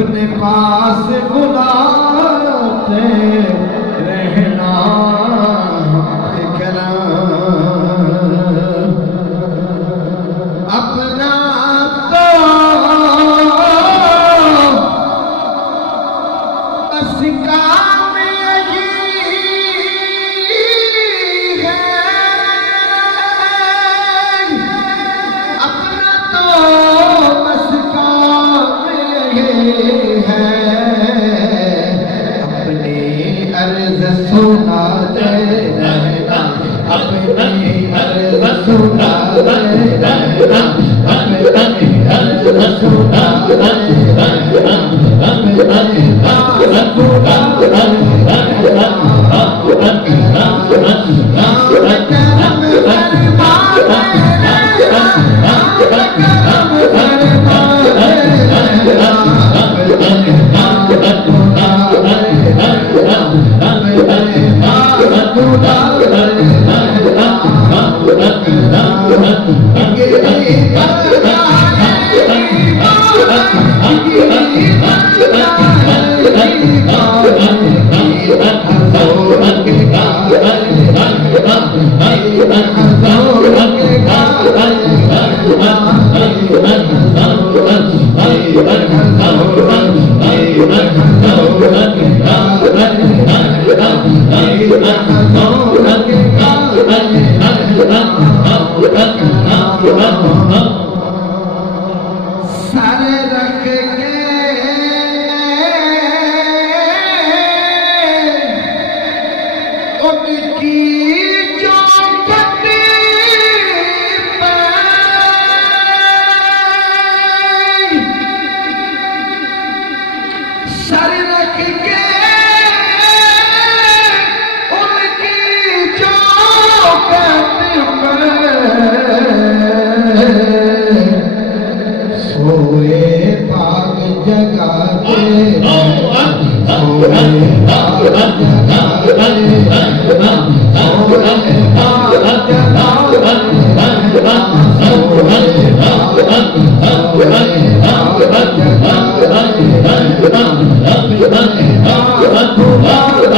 अपने पास बुलाते रहना करम, अपना तो बस काम यही है, अपना तो बस काम यही है, अपनी अर्ज सुनाते रहना, अपनी अर्ज सुनाते रहना, अपनी अर्ज सुनाते रहना, अपनी बात सुनाते रहना, सारे रख के उनकी चौखट पे सर रख के उनकी चौखट पे सोए पाग जगाते रहना, सोए पाग जगाते रहना, सोए पाग जगाते रहना, सोए पाग जगाते रहना, अपनी बात बुलाते रहना,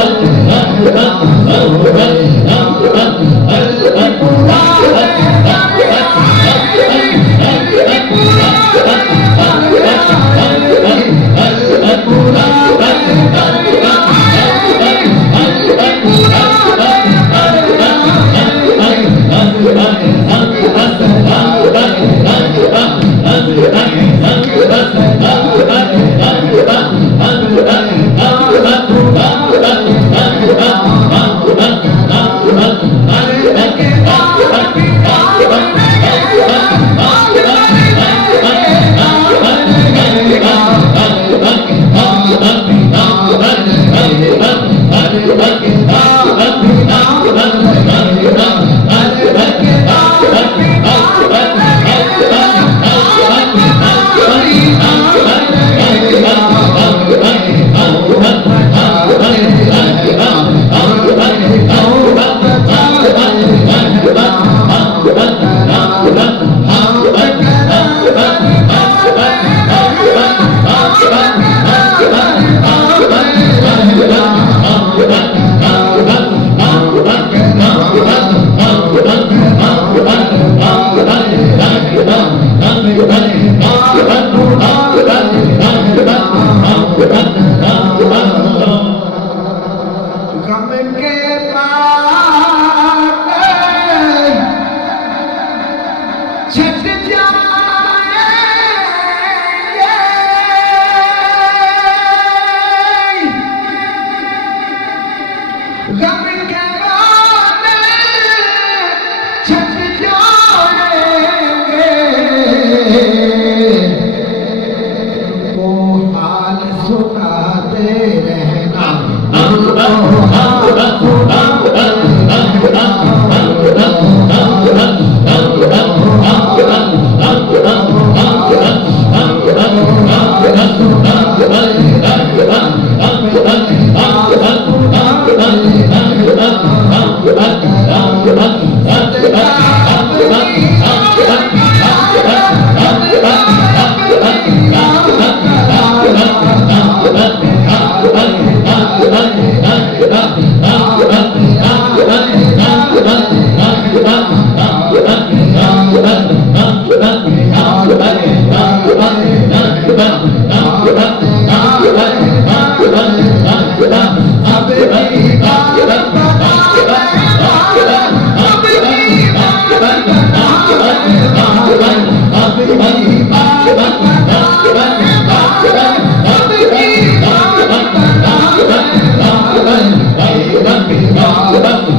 भाग